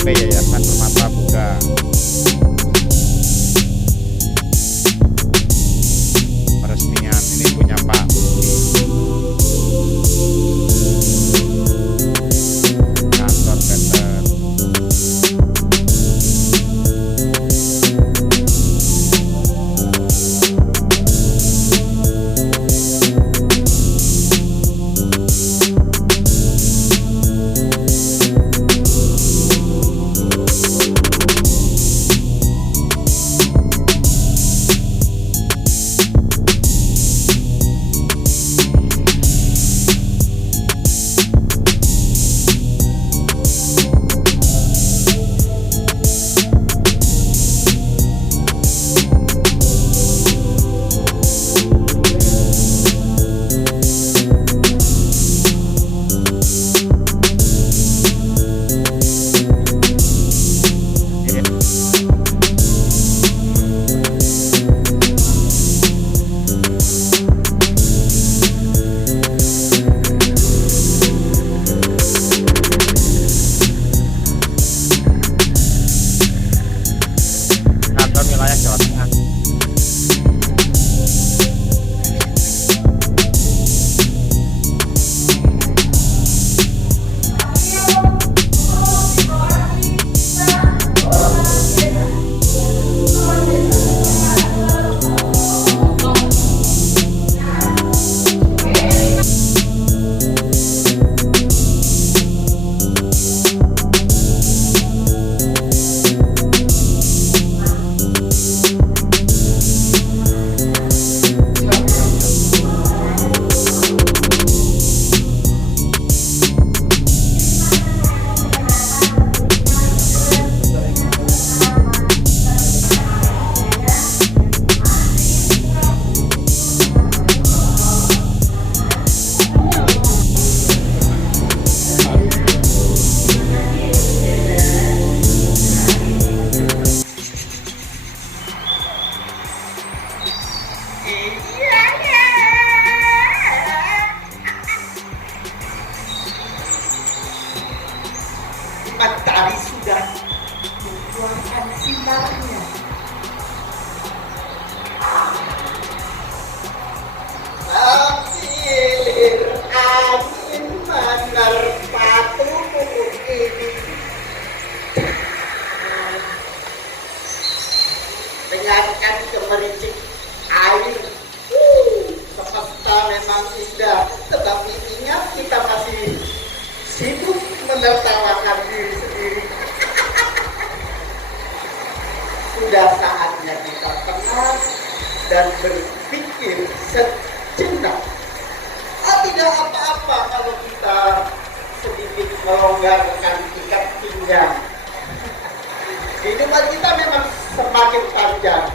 YPP, Yayasan Permata Buddha. Peresmian ini punya Pak Budi. Kantor Center. Kantor wilayah Jawa Tengah. Matahari sudah mengeluarkan sinarnya. Sambil angin menerpa tubuh ini dengarkan gemericik air. Semesta memang indah, tetapi ingat kita masih sibuk menertawakan diri sendiri. Sudah saatnya kita tenang dan berpikir sejenak. Tidak apa-apa kalau kita sedikit melonggarkan ikat pinggang. Kehidupan kita memang semakin panjang.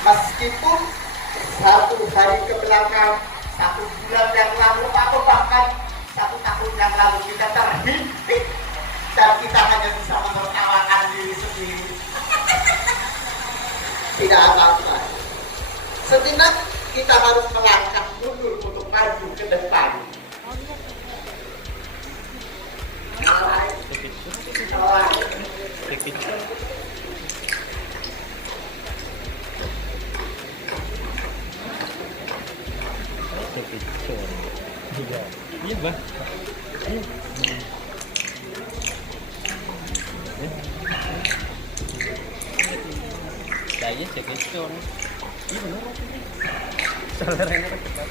Meskipun satu hari ke belakang, 1 bulan yang lalu, atau bahkan 1 tahun yang lalu kita terhimpit dan kita hanya bisa menertawakan diri sendiri. Tidak apa-apa. Sejenak kita harus melangkah mundur untuk maju ke depan. Iya, Bang. Saya cek itu. Iya benar. Salernya cepat.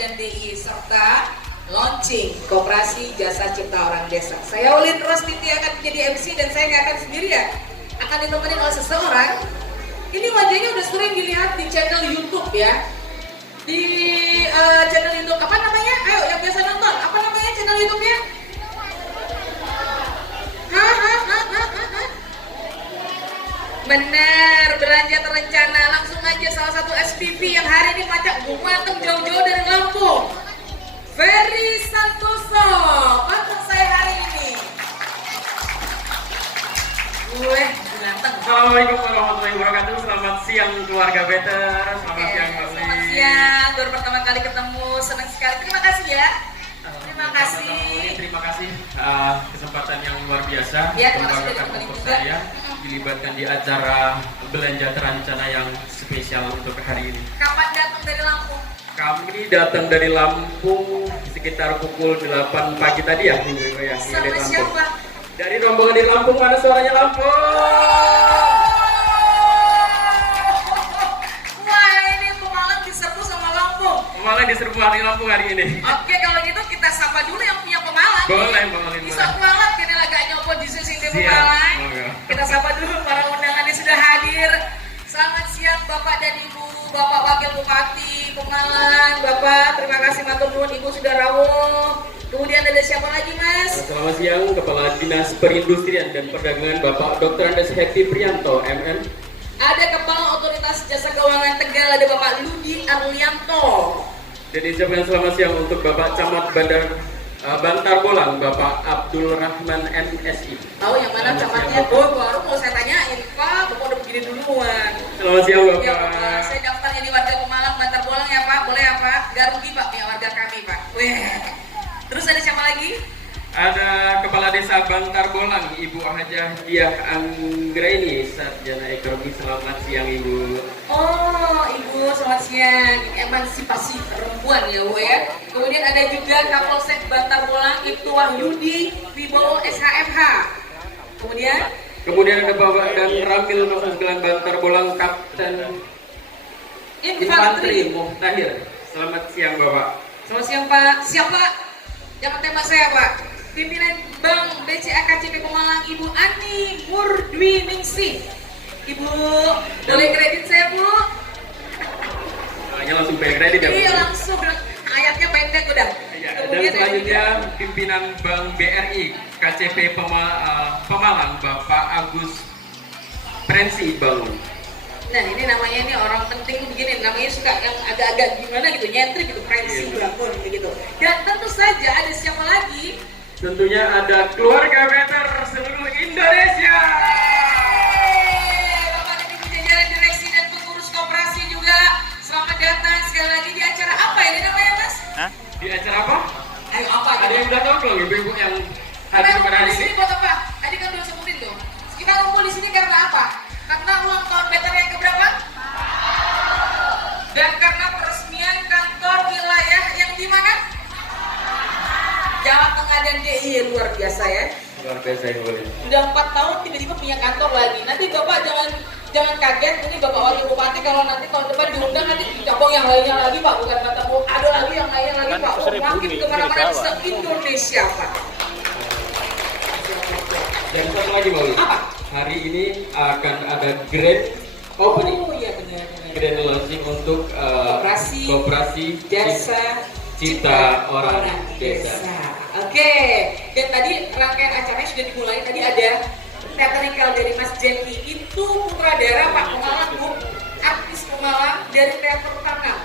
dan DI serta launching Koperasi Jasa Cipta Orang Desa. Saya Ulin Rostiti akan menjadi MC dan saya nggak akan sendirian, akan ditemani oleh seseorang. Ini wajahnya udah sering dilihat di channel YouTube ya. Di channel YouTube apa namanya? Ayo yang biasa nonton, apa namanya channel YouTube-nya? Bener, belanja terencana. Langsung aja salah satu SPP yang hari ini matang jauh-jauh dari Lampung. Ferry Santoso, matang saya hari ini. Gue ganteng. Assalamualaikum warahmatullahi wabarakatuh. Selamat siang keluarga Better. Selamat siang Mbak Uli. Selamat siang, baru pertama kali ketemu, senang sekali. Terima kasih ya. Terima kasih. Terima kasih kesempatan yang luar biasa. Ya, terima kasih membanggakan dari untuk juga. saya dilibatkan di acara belanja terencana yang spesial untuk hari ini. Kapan datang dari Lampung? Kami datang dari Lampung sekitar pukul 8 pagi tadi ya, Ibu ya. Sama dari Lampung. siapa? Dari rombongan di Lampung, mana suaranya Lampung? Wah, ini Pemalang diserbu sama Lampung. Malah diserbu hari Lampung hari ini. Oke, kalau gitu kita sapa dulu yang punya Pemalang. Boleh, boleh. Bisa Pemalang, kini agak nyopo di sini Siap. Pemalang. Oke. Kita sapa dulu para undangan yang sudah hadir. Selamat siang Bapak dan Ibu, Bapak Wakil Bupati Pemalang, Bapak terima kasih matur nuwun, Ibu sudah rawuh. Kemudian ada siapa lagi Mas? Selamat siang, Kepala Dinas Perindustrian dan Perdagangan Bapak Dr. Andes Hekti Prianto, MN. Ada Kepala Otoritas Jasa Keuangan Tegal, ada Bapak Ludi Arlianto. Dan diucapkan selamat siang untuk Bapak Camat Bandar Bantar Bolang, Bapak Abdul Rahman MSI. Tahu yang mana camatnya? Oh, baru mau saya tanyain, Pak. Bapak udah begini duluan. Selamat siang Bapak. Ya Bapak, saya daftar jadi warga Pemalang, Bantar Bolang ya Pak. Boleh ya Pak? Gak rugi Pak, ya warga kami Pak. Weh. Terus ada siapa lagi? Ada Kepala Desa Bantar Bolang, Ibu Hajah Diah Anggraini, Sarjana Ekonomi. Selamat siang Ibu. Oh, Ibu, selamat siang. Emansipasi perempuan ya, Bu ya. Kemudian ada juga Kapolsek Bantar Bolang, Ibtu Wahyudi Wibowo SHMH. Kemudian ada Bapak dan Ramil Nofus Bantar Bolang, Kapten Infanteri Muhtahir. Selamat siang Bapak. Selamat siang Pak. Siapa? Jangan tembak saya Pak. Pimpinan Bank BCA KCP Pemalang, Ibu Ani Murdwi Ningsih. Ibu, boleh kredit saya Bu? Soalnya langsung bayar kredit ya Bu? Iya langsung, ayatnya pendek udah. Ya, dan selanjutnya pimpinan Bank BRI KCP Pemalang, Bapak Agus Prensi Bangun. Nah ini namanya ini orang penting begini, namanya suka yang agak-agak gimana gitu, nyentrik gitu, Prensi Bangun gitu. Dan tentu saja ada siapa lagi? Tentunya ada keluarga Better seluruh Indonesia. Bapak dan Ibu jajaran direksi dan pengurus koperasi juga selamat datang sekali lagi di acara apa ini namanya Mas? Hah? Di acara apa? Ayo apa? Ada yang udah tahu belum ibu-ibu yang Kita hadir ngumpul pada hari di sini ini? buat apa? Tadi kan udah sebutin tuh. Kita ngumpul di sini karena apa? Karena ulang tahun Better yang keberapa? Dan karena peresmian kantor wilayah yang di mana? Jawa Tengah dan DIY, luar biasa ya. Luar biasa yang boleh. Sudah 4 tahun tiba-tiba punya kantor lagi. Nanti Bapak jangan kaget, ini Bapak Wakil Bupati kalau nanti tahun depan diundang nanti dicabong yang lainnya lagi Pak, bukan kata Bu, ada lagi yang lainnya lagi Kan Pak. Oh, 1000 makin nih, kemana-mana Jawa. se-Indonesia Pak. Dan satu lagi Mbak Uli. Apa? Hari ini akan ada grand opening, Oh iya benar-benar. grand launching untuk Koperasi Jasa Cipta Orang Desa. Oke, dan tadi rangkaian acaranya sudah dimulai. Tadi ada theatrical dari Mas Jeki, itu sutradara Pak Pemalang Bu, artis Pemalang dari teater Tanah.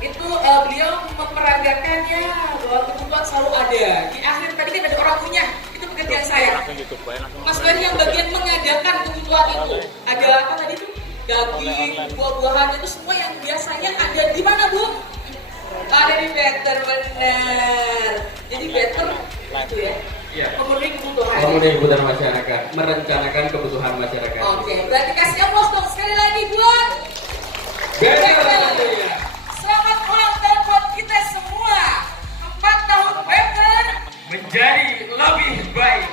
Itu beliau memperagakannya bahwa kebutuhan selalu ada. Di akhir tadi kan ada orang punya, itu pekerjaan saya. Langsung YouTube ya, langsung. Mas Ferry yang bagian mengadakan kebutuhan itu. Ada apa tadi tuh? Daging, buah-buahan itu semua yang biasanya ada di mana Bu? Ada di Better, benar. Jadi Better itu ya, Iya. memenuhi kebutuhan. Memenuhi kebutuhan masyarakat, merencanakan kebutuhan masyarakat. Oke, berarti kasih aplaus dong sekali lagi buat Better Better. tentunya. Selamat ulang tahun buat kita semua. 4 tahun Better. Menjadi lebih baik.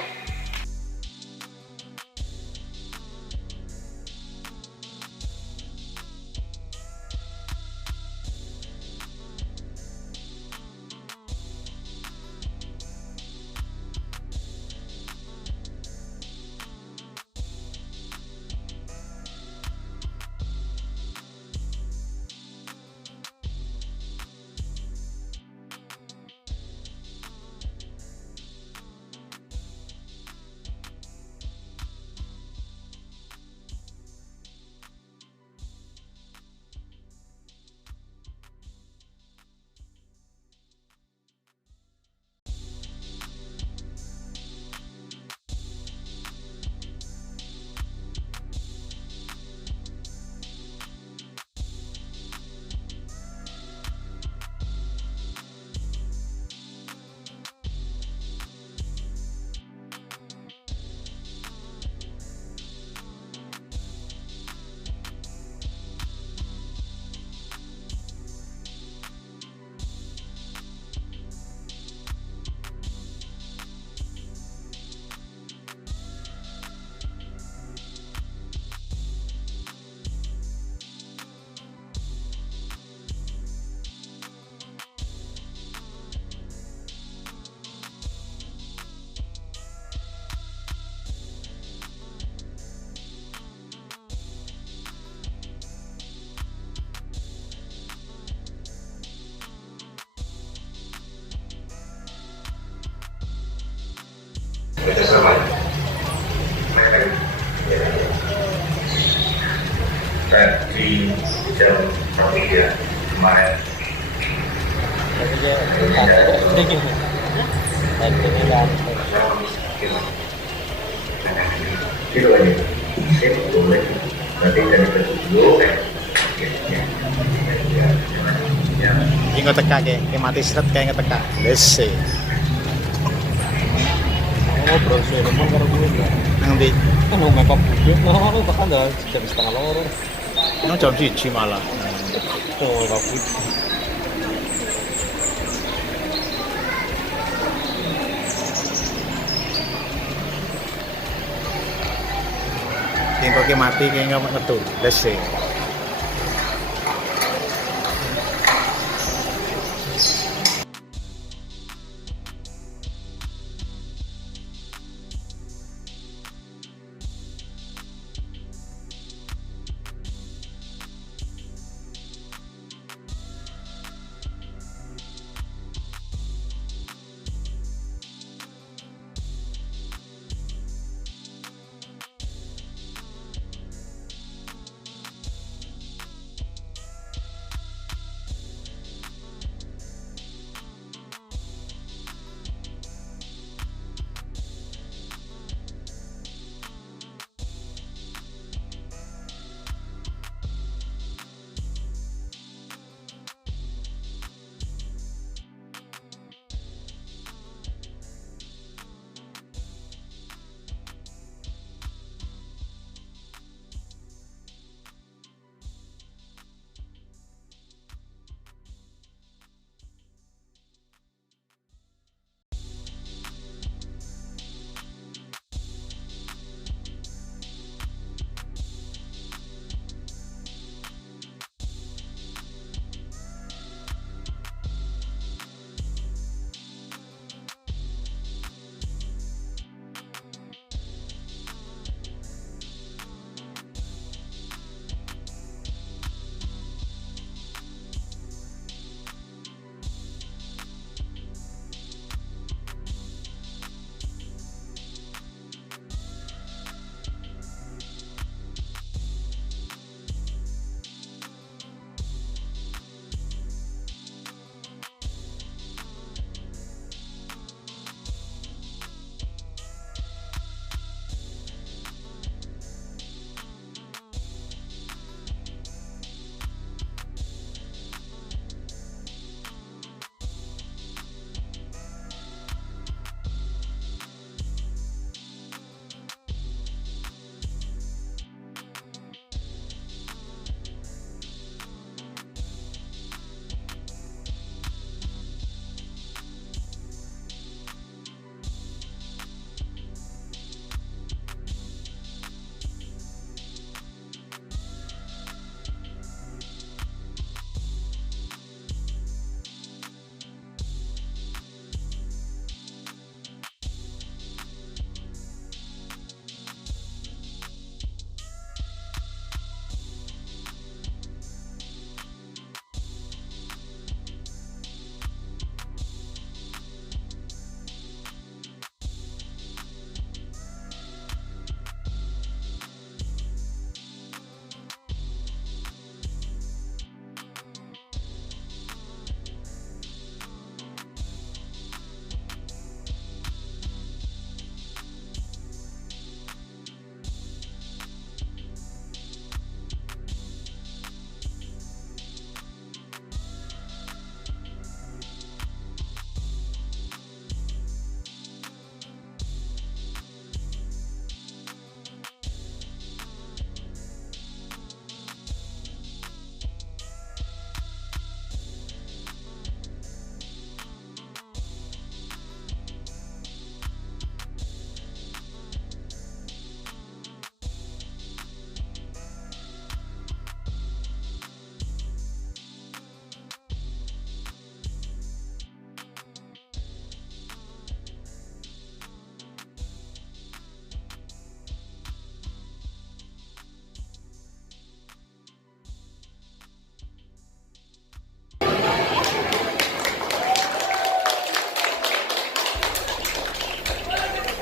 Gitu aja. Sip, boleh. Berarti dari dulu ya. Iki ngeteka kayak mati seret kayak ngeteka. Lese. Ngobrol sih, emang karo gue ya. Nang ndi? Kan mau mepap budget, no, bahkan dah jam setengah loro. Nang jam 1 malah. Oh, bagus. Yang kok mati kayak nggak metu. Lese.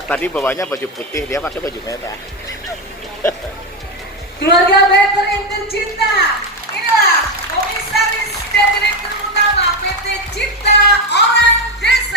Tadi bawahnya baju putih, dia pakai baju merah. Keluarga Better yang tercinta, inilah Komisaris dan Direktur Utama PT Cipta Orang Desa.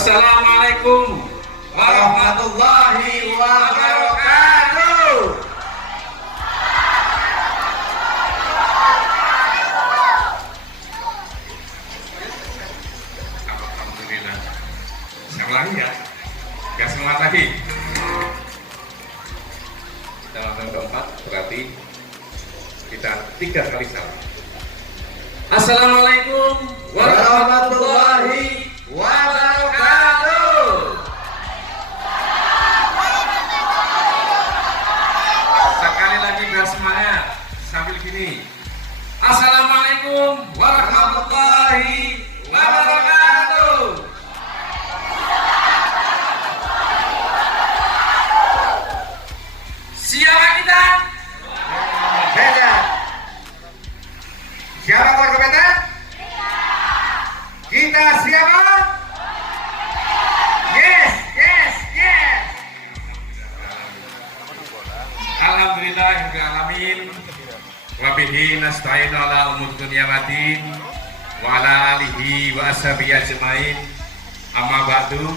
Wassalamualaikum warahmatullahi wabarakatuh. Alhamdulillah. Saya ulangi ya. Gak semangat lagi. Dalam yang keempat berarti kita 3 kali salam. Assalamualaikum warahmatullahi wabarakatuh. Sekali lagi biar semangat sambil gini. Assalamualaikum warahmatullahi wabarakatuh. Siapa kita? Beda. Siapa keluarga beda? Kita siapa? Yes, yes, yes. Alhamdulillahirrahmanirrahim. Wabihi nasta'in ala umur dunia wadin wa ala alihi wa ashabihi ajmain. Amma ba'du.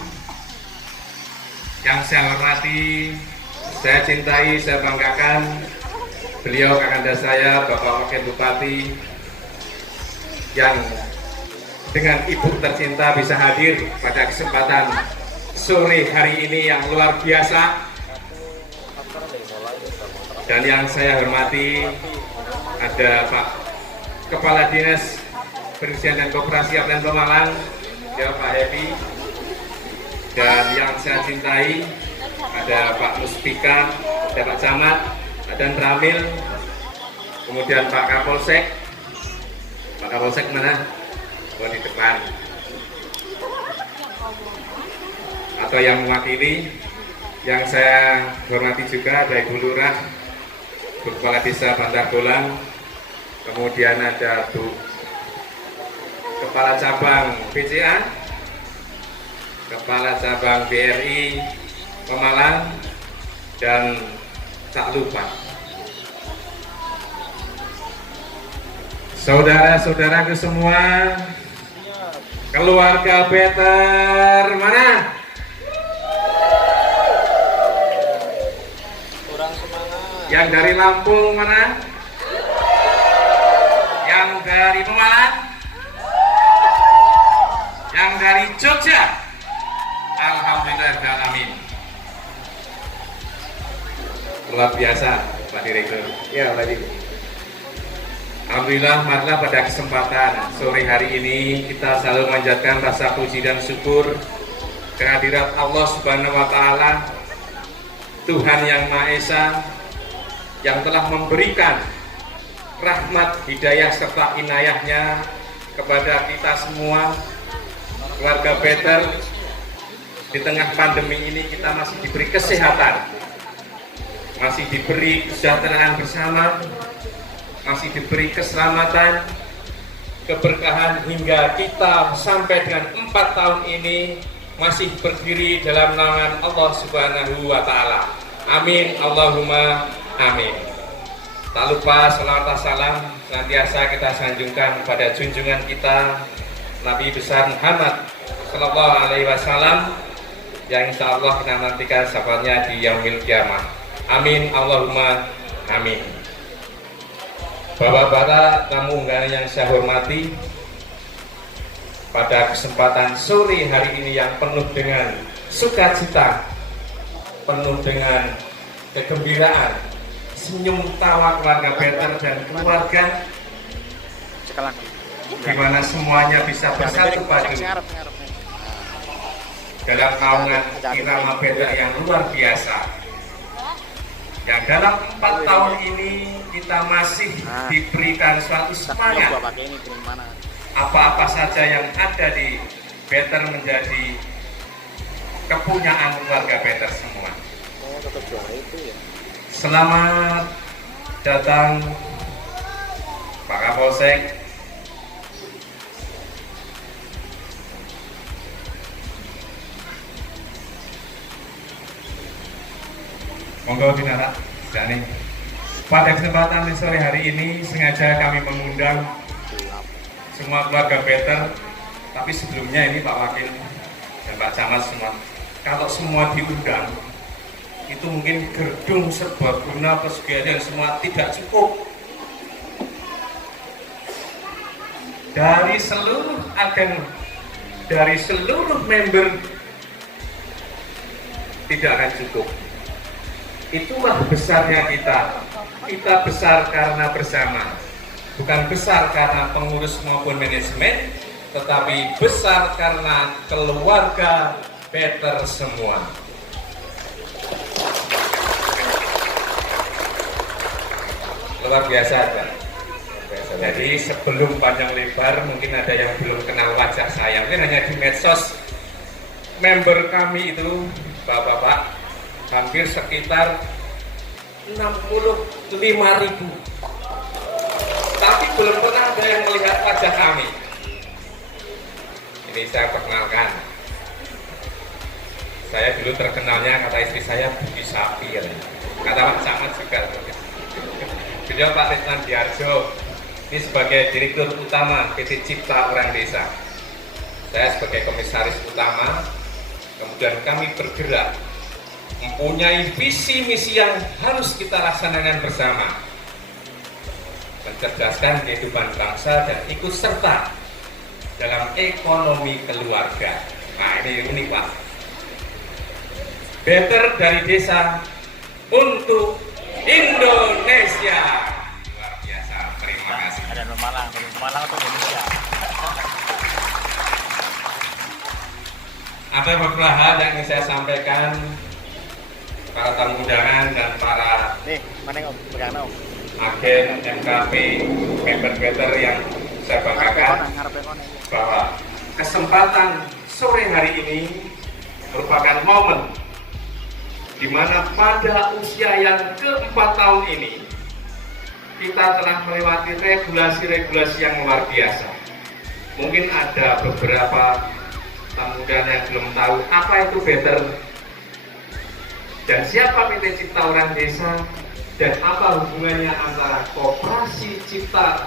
Yang saya hormati, saya cintai, saya banggakan beliau kakanda saya, Bapak Wakil Bupati, yang dengan ibu tercinta bisa hadir pada kesempatan sore hari ini yang luar biasa. Dan yang saya hormati ada Pak Kepala Dinas Perindustrian dan Koperasi Kabupaten Pemalang, ya Pak Happy. Dan yang saya cintai ada Pak Muspika, ada Pak Camat, ada Ramil, kemudian Pak Kapolsek. Pak Kapolsek mana? Oh, di depan. Atau yang mewakili. Yang saya hormati juga ada Ibu Lurah, Bu Kepala Desa Bantar Bolang, kemudian ada Bu Kepala Cabang BCA, Kepala Cabang BRI Pemalang, dan tak lupa saudara-saudaraku semua, keluarga Peter mana? Kurang semangat. Yang dari Lampung mana? Yang dari Pemalang? Yang dari Jogja? Alhamdulillahirrahmanirrahim. Luar biasa Pak Direktur. Ya Pak Direktur. Alhamdulillah, marilah pada kesempatan sore hari ini kita selalu memanjatkan rasa puji dan syukur kehadirat Allah Subhanahu wa Ta'ala, Tuhan yang Maha Esa, yang telah memberikan rahmat, hidayah serta inayahnya kepada kita semua, keluarga Peter. Di tengah pandemi ini kita masih diberi kesehatan, masih diberi kesejahteraan bersama, masih diberi keselamatan, keberkahan, hingga kita sampai dengan 4 tahun ini masih berdiri dalam naungan Allah Subhanahu wa Ta'ala. Amin, Allahumma amin. Tak lupa salawat dan salam senantiasa kita sanjungkan pada junjungan kita Nabi besar Muhammad Sallallahu Alaihi Wasallam, yang insya Allah kita nantikan syafaatnya di yaumil kiamah. Amin, Allahumma amin. Bapak-bapak tamu undangan yang saya hormati, pada kesempatan sore hari ini yang penuh dengan sukacita, penuh dengan kegembiraan, senyum tawa keluarga Peter dan keluarga, di mana semuanya bisa bersatu padu dalam naungan irama Peter yang luar biasa. Dan dalam 4 tahun ini kita masih diberikan suatu semangat. Apa-apa saja yang ada di Peter menjadi kepunyaan keluarga Peter semua. Selamat datang Pak Kapolsek, monggo Dinara, Dani. Pada kesempatan di sore hari ini sengaja kami mengundang semua keluarga Peter, tapi sebelumnya ini Pak Wakil dan Pak Camat semua. Kalau semua diundang, itu mungkin gedung serbaguna pesugihan semua tidak cukup. Dari seluruh agen, dari seluruh member tidak akan cukup. Itulah besarnya kita. Kita besar karena bersama, bukan besar karena pengurus maupun manajemen, tetapi besar karena keluarga better semua. Luar biasa, Pak. Jadi sebelum panjang lebar, mungkin ada yang belum kenal wajah saya, mungkin hanya di medsos. Member kami itu, Bapak-bapak, hampir sekitar 65.000. Tapi belum pernah ada yang melihat wajah kami. Ini saya perkenalkan. Saya dulu terkenalnya, kata istri saya, Budi Sapi. Kata Pak Camat juga. Beliau Pak Ridwan Diarjo. Ini sebagai Direktur Utama PT Cipta Orang Desa. Saya sebagai Komisaris Utama. Kemudian kami bergerak, mempunyai visi misi yang harus kita laksanakan bersama. Mencerdaskan kehidupan bangsa dan ikut serta dalam ekonomi keluarga. Nah, ini unik, Pak. Better dari desa untuk Indonesia. Luar biasa, terima kasih. Ada Malang untuk Indonesia. Ada beberapa hal yang ingin saya sampaikan para tamu undangan dan para agen MKP member better yang saya banggakan bahwa kesempatan sore hari ini merupakan momen di mana pada usia yang ke-4 tahun ini kita telah melewati regulasi-regulasi yang luar biasa. Mungkin ada beberapa tamu undangan yang belum tahu apa itu better dan siapa PT Cipta Orang Desa dan apa hubungannya antara Koperasi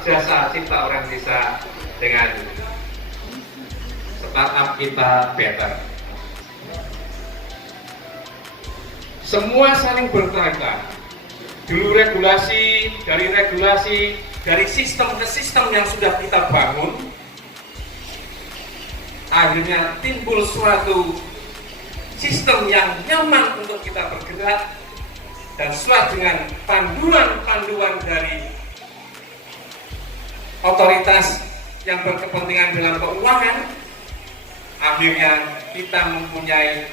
Jasa Cipta Orang Desa dengan startup kita better. Semua saling berkaitan. Dulu regulasi dari sistem ke sistem yang sudah kita bangun, akhirnya timbul suatu sistem yang nyaman untuk kita bergerak dan sesuai dengan panduan-panduan dari otoritas yang berkepentingan dengan keuangan. Akhirnya kita mempunyai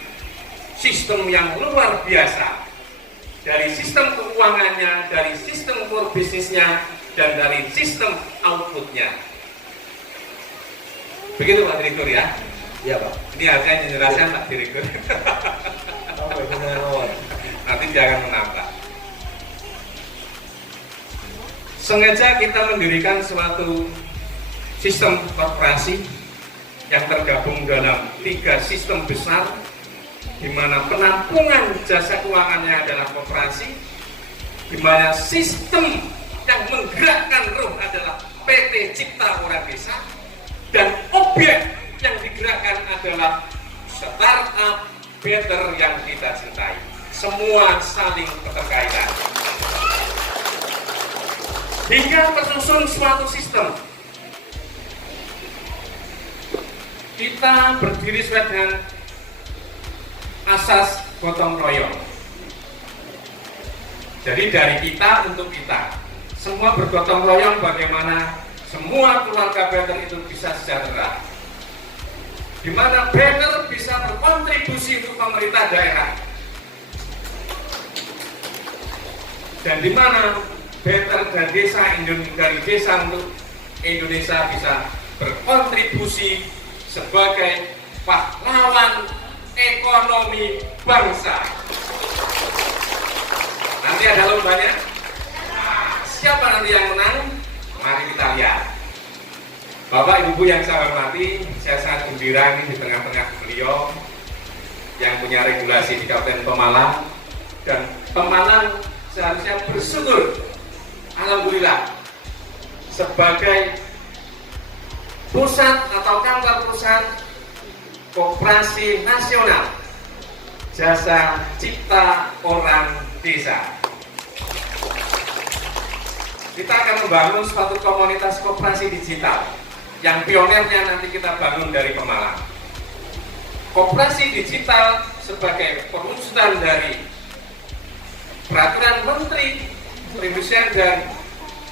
sistem yang luar biasa, dari sistem keuangannya, dari sistem core bisnisnya, dan dari sistem outputnya. Begitu Pak Direktur ya? Iya Pak. Ini harusnya penjelasan Pak Direktur. Nanti jangan menambah. Sengaja kita mendirikan suatu sistem korporasi yang tergabung dalam 3 sistem besar, di mana penampungan jasa keuangannya adalah koperasi, di mana sistem yang menggerakkan roh adalah PT Cipta Orang Desa, dan objek yang digerakkan adalah startup better yang kita cintai. Semua saling keterkaitan. Hingga tersusun suatu sistem. Kita berdiri sesuai dengan asas gotong royong. Jadi dari kita untuk kita. Semua bergotong royong bagaimana semua keluarga better itu bisa sejahtera. Di mana better bisa berkontribusi untuk pemerintah daerah. Dan di mana better dari desa untuk Indonesia bisa berkontribusi sebagai pahlawan ekonomi bangsa. Nanti ada lombanya. Siapa nanti yang menang? Mari kita lihat. Bapak Ibu yang saya hormati, saya sangat gembira ini di tengah-tengah beliau yang punya regulasi di Kabupaten Pemalang, dan Pemalang seharusnya bersyukur, alhamdulillah, sebagai pusat atau kantor pusat Koperasi Nasional Jasa Cipta Orang Desa. Kita akan membangun suatu komunitas koperasi digital yang pionirnya nanti kita bangun dari Pemalang. Koperasi digital sebagai perwujudan dari Peraturan Menteri Perindustrian dan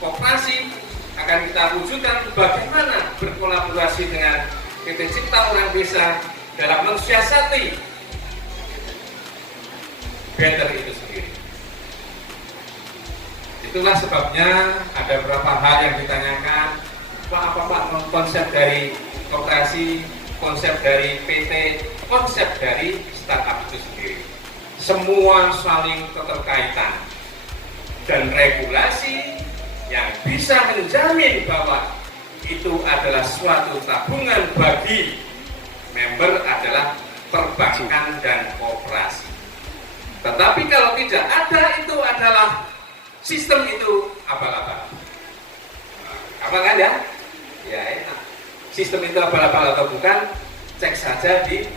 Koperasi akan kita wujudkan bagaimana berkolaborasi dengan PT Cipta Orang Desa dalam mensiasati better itu sendiri. Itulah sebabnya ada beberapa hal yang ditanyakan, apa konsep dari koperasi, konsep dari PT, konsep dari startup itu sendiri. Semua saling keterkaitan dan regulasi yang bisa menjamin bahwa itu adalah suatu tabungan bagi member adalah perbankan dan koperasi. Tetapi kalau tidak ada, itu adalah sistem itu abal-abal. Apa nggak ada? Ya enak. Sistem itu abal-abal atau bukan? Cek saja di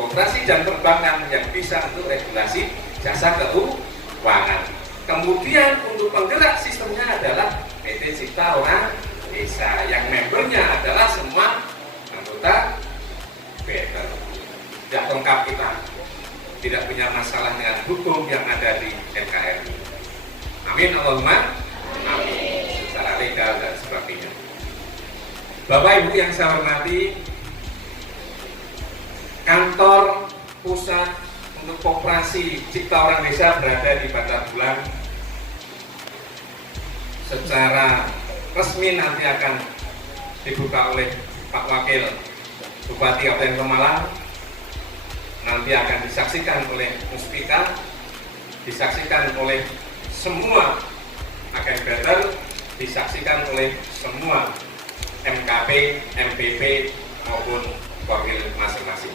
koperasi dan perbankan yang bisa untuk regulasi jasa keuangan. Kemudian untuk penggerak sistemnya adalah PT Cipta Orang Desa yang membernya adalah semua anggota better. Tidak lengkap kita, tidak punya masalah dengan hukum yang ada di NKRI. Amin Allahumma amin. Secara legal dan sebagainya. Bapak Ibu yang saya hormati, kantor pusat untuk koperasi Cipta Orang Desa berada di Bantar Bulan. Secara resmi nanti akan dibuka oleh Pak Wakil Bupati Kabupaten Pemalang. Nanti akan disaksikan oleh Muspika, disaksikan oleh semua agen better, disaksikan oleh semua MKP, MPP maupun wakil masing-masing.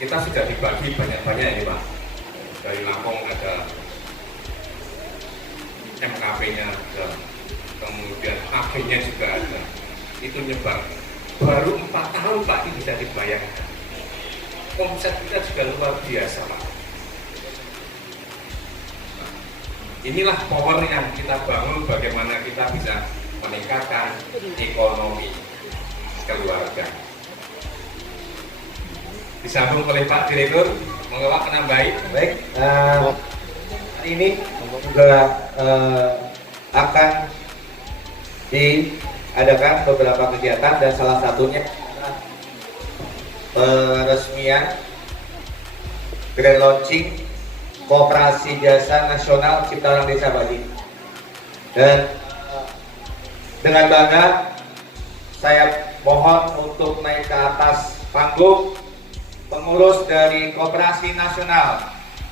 Kita sudah dibagi banyak-banyak ini Pak. Dari Lampung ada MKP-nya ada, kemudian AB-nya juga ada. Itu nyebar. Baru 4 tahun Pak ini bisa dibayangkan. Omset kita juga luar biasa Pak. Inilah power yang kita bangun, bagaimana kita bisa meningkatkan ekonomi keluarga. Disambung oleh Pak Direktur, mengawak menambahi. Baik, hari ini juga akan diadakan beberapa kegiatan dan salah satunya peresmian grand launching Koperasi Jasa Nasional Cipta Orang Desa Bali. Dan dengan bangga saya mohon untuk naik ke atas panggung pengurus dari Koperasi Nasional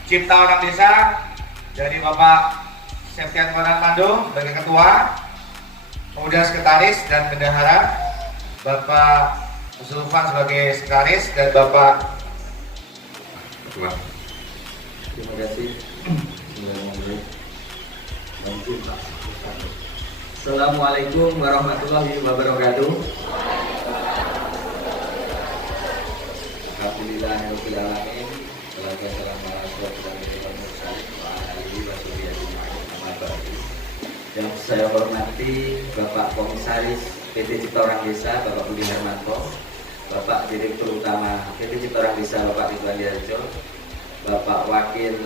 Cipta Orang Desa dari Bapak Septian Pando sebagai ketua, kemudian sekretaris dan bendahara Bapak Zulfan sebagai sekretaris dan Bapak Ketua. Terima kasih. Assalamualaikum warahmatullahi wabarakatuh. Alhamdulillahirabbil alamin. Yang saya hormati Bapak Komisaris PT Cipta Orang Desa Bapak Budi Hermanto, Bapak Direktur Utama PT Cipta Orang Desa Bapak Ridwan Diarjo, Bapak Wakil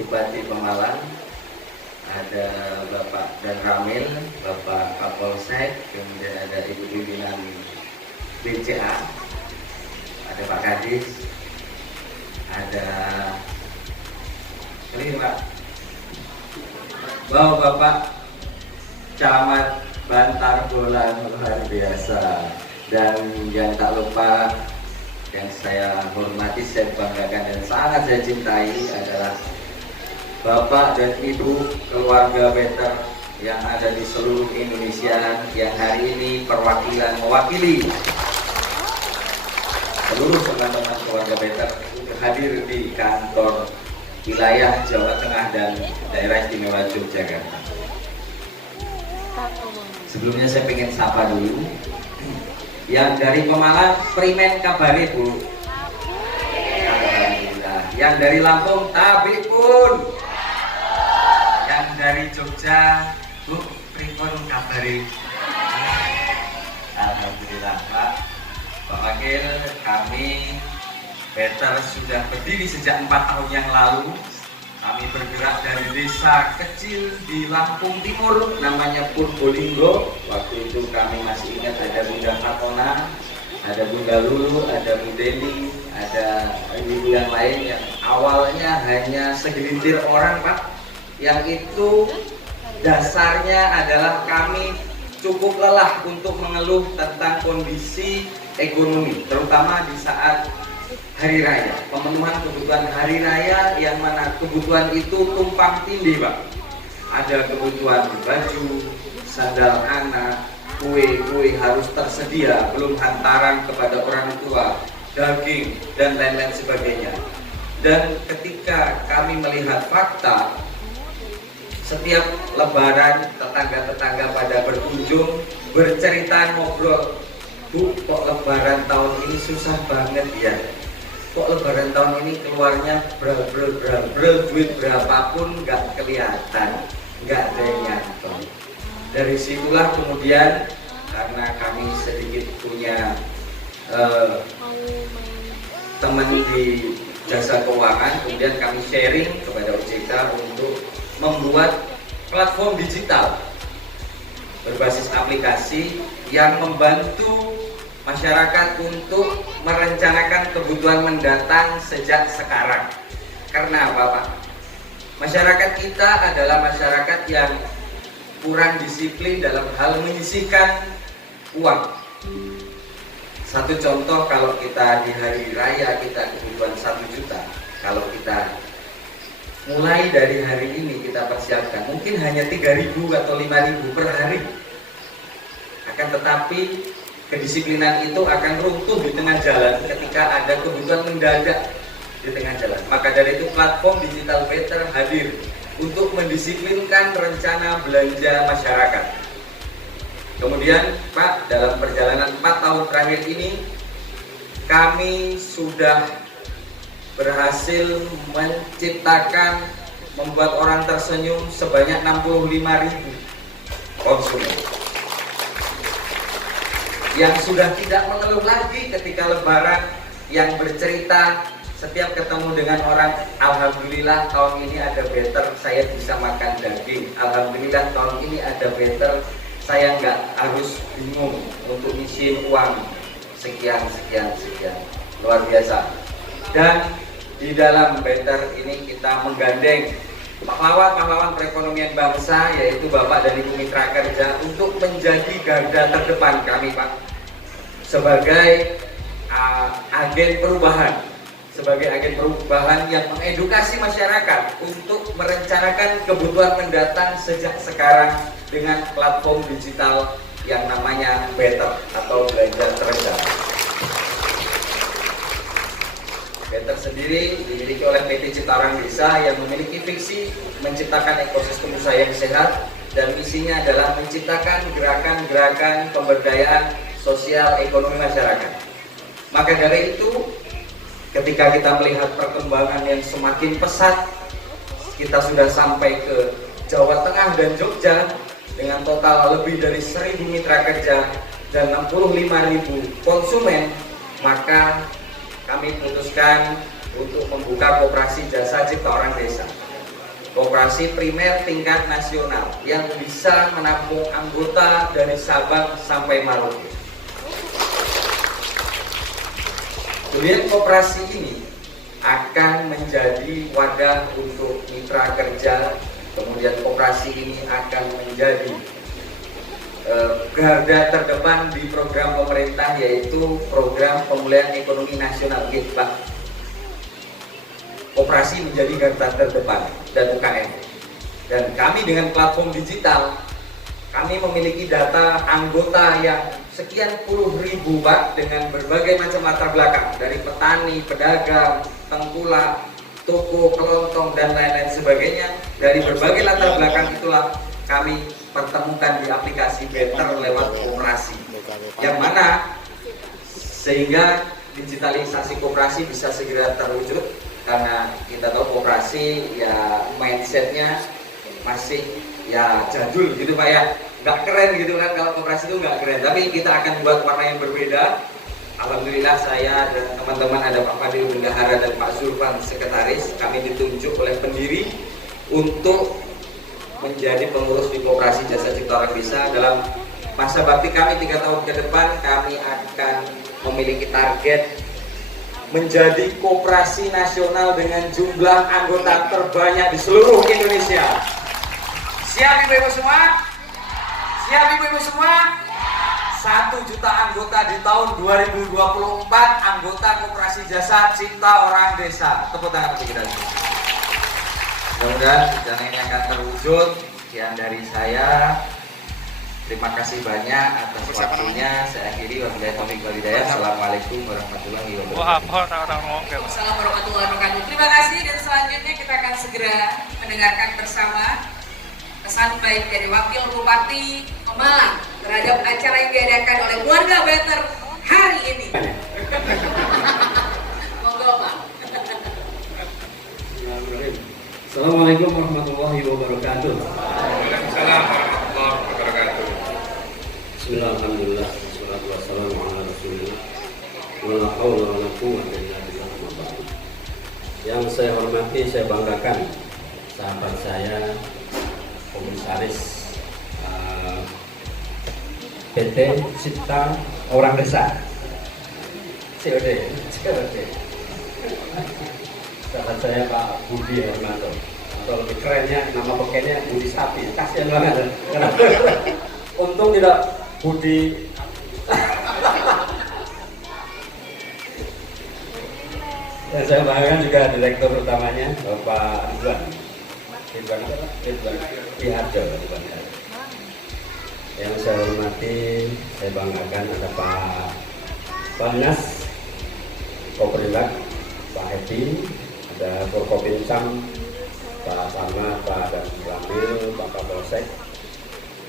Bupati Pemalang, ada Bapak Dan Ramil, Bapak Kapolsek, kemudian ada Ibu Pimpinan BCA, ada Pak Kadis, ada Pak Bapak Camat Bantar Bulan luar biasa, dan yang tak lupa yang saya hormati, saya banggakan dan sangat saya cintai adalah Bapak dan Ibu keluarga better yang ada di seluruh Indonesia yang hari ini mewakili seluruh teman-teman keluarga better untuk hadir di kantor wilayah Jawa Tengah dan daerah istimewa Yogyakarta. Sebelumnya saya pengen sapa dulu Yang dari Pemalang, Primen Kabare Bu. Alhamdulillah. Yang dari Lampung, Tabik Pun. Yang dari Jogja, Bu, pripun kabare? Alhamdulillah Pak. Pak Wakil, kami Better sudah berdiri sejak 4 tahun yang lalu. Kami bergerak dari desa kecil di Lampung Timur, namanya Purbolinggo. Waktu itu kami masih ingat ada Bunda Fatona, ada Bunda Lulu, ada Bu Deli, ada ibu yang lain yang awalnya hanya segelintir orang Pak. Yang itu dasarnya adalah kami cukup lelah untuk mengeluh tentang kondisi ekonomi, terutama di saat hari raya, pemenuhan kebutuhan hari raya, yang mana kebutuhan itu tumpang tindih Pak. Ada kebutuhan baju, sandal anak, kue harus tersedia, belum hantaran kepada orang tua, daging dan lain-lain sebagainya. Dan ketika kami melihat fakta, setiap lebaran tetangga-tetangga pada berkunjung, bercerita, ngobrol, Bu, kok lebaran tahun ini susah banget ya. Kok lebaran tahun ini keluarnya brel duit berapapun nggak kelihatan, nggak ada yang nyantol. Dari situlah kemudian karena kami sedikit punya teman di jasa keuangan, kemudian kami sharing kepada OJK untuk membuat platform digital berbasis aplikasi yang membantu masyarakat untuk merencanakan kebutuhan mendatang sejak sekarang. Karena apa Pak? Masyarakat kita adalah masyarakat yang kurang disiplin dalam hal menyisihkan uang. Satu contoh, kalau kita di hari raya kita kebutuhan 1 juta, kalau kita mulai dari hari ini kita persiapkan mungkin hanya 3.000 atau 5.000 per hari. Akan tetapi kedisiplinan itu akan runtuh di tengah jalan ketika ada kebutuhan mendadak di tengah jalan. Maka dari itu platform Digital Better hadir untuk mendisiplinkan rencana belanja masyarakat. Kemudian Pak, dalam perjalanan 4 tahun terakhir ini kami sudah berhasil menciptakan, membuat orang tersenyum sebanyak 65.000 konsumen yang sudah tidak mengeluh lagi ketika lebaran, yang bercerita setiap ketemu dengan orang, alhamdulillah tahun ini ada Better, saya bisa makan daging. Alhamdulillah tahun ini ada Better, saya nggak harus bingung untuk ngisiin uang sekian. Luar biasa. Dan di dalam Better ini kita menggandeng pahlawan-pahlawan perekonomian bangsa, yaitu Bapak dan Ibu Mitra Kerja, untuk menjadi garda terdepan kami Pak, sebagai agen perubahan yang mengedukasi masyarakat untuk merencanakan kebutuhan mendatang sejak sekarang dengan platform digital yang namanya Better atau belanja terencana. Better sendiri dimiliki oleh PT Cipta Orang Desa yang memiliki visi menciptakan ekosistem usaha yang sehat, dan misinya adalah menciptakan gerakan-gerakan pemberdayaan sosial ekonomi masyarakat. Maka dari itu, ketika kita melihat perkembangan yang semakin pesat, kita sudah sampai ke Jawa Tengah dan Jogja dengan total lebih dari 1.000 mitra kerja dan 65.000 konsumen, maka kami putuskan untuk membuka koperasi jasa Cipta Orang Desa, koperasi primer tingkat nasional yang bisa menampung anggota dari Sabang sampai Merauke. Kemudian koperasi ini akan menjadi wadah untuk mitra kerja, kemudian koperasi ini akan menjadi garda terdepan di program pemerintah, yaitu program pemulihan ekonomi nasional (GIPA). Koperasi menjadi garda terdepan dan UKM. Dan kami dengan platform digital, kami memiliki data anggota yang sekian puluh ribu Pak, dengan berbagai macam latar belakang, dari petani, pedagang, tengkulak, toko, kelontong dan lain-lain sebagainya. Dari berbagai latar belakang itulah kami pertemukan di aplikasi Better lewat koperasi, yang mana sehingga digitalisasi koperasi bisa segera terwujud, karena kita tahu koperasi ya mindsetnya masih ya jadul gitu Pak ya, nggak keren gitu kan, kalau koperasi itu nggak keren, tapi kita akan buat warna yang berbeda. Alhamdulillah saya dan teman-teman, ada Pak Fadil Bendahara dan Pak Zulfan sekretaris, kami ditunjuk oleh pendiri untuk menjadi pengurus di Koperasi Jasa Cipta Orang Desa. Dalam masa bakti kami 3 tahun ke depan, kami akan memiliki target menjadi koperasi nasional dengan jumlah anggota terbanyak di seluruh Indonesia. Siap ibu-ibu semua? Siap ibu-ibu semua? 1 juta anggota di tahun 2024, anggota Koperasi Jasa Cipta Orang Desa. Tepuk tangan untuk kita. Mudah-mudahan rencana ini akan terwujud. Sekian dari saya. Terima kasih banyak atas waktunya. Saya akhiri. Wabillahi taufiq wal hidayah. Assalamualaikum warahmatullahi wabarakatuh. Waalaikumsalam warahmatullahi wabarakatuh. Terima kasih, dan selanjutnya kita akan segera mendengarkan bersama pesan baik dari Wakil Bupati Pemalang terhadap acara yang diadakan oleh keluarga Better hari ini. Monggo Pak. Assalamualaikum warahmatullahi wabarakatuh. Waalaikumsalam warahmatullahi wabarakatuh. Bismillah, alhamdulillah, wassalatu wassalamu ala rasulillah, wala haula wala quwwata illa billah. Yang saya hormati, saya banggakan sahabat saya, Komisaris PT Cipta Orang Desa, COD. Sahabat saya Pak Budi Hermanto, atau lebih kerennya nama pekennya Budi Sapi. Kasian banget. Untung tidak Budi. Dan saya banggakan juga direktur utamanya Bapak Ridwan Piharjo. Yang saya hormati, saya banggakan ada Pak Panas Koprilak, Pak Hedi, ada Forkopinsam, Pak Sama, Pak Dan Ramil, Pak Kapolsek,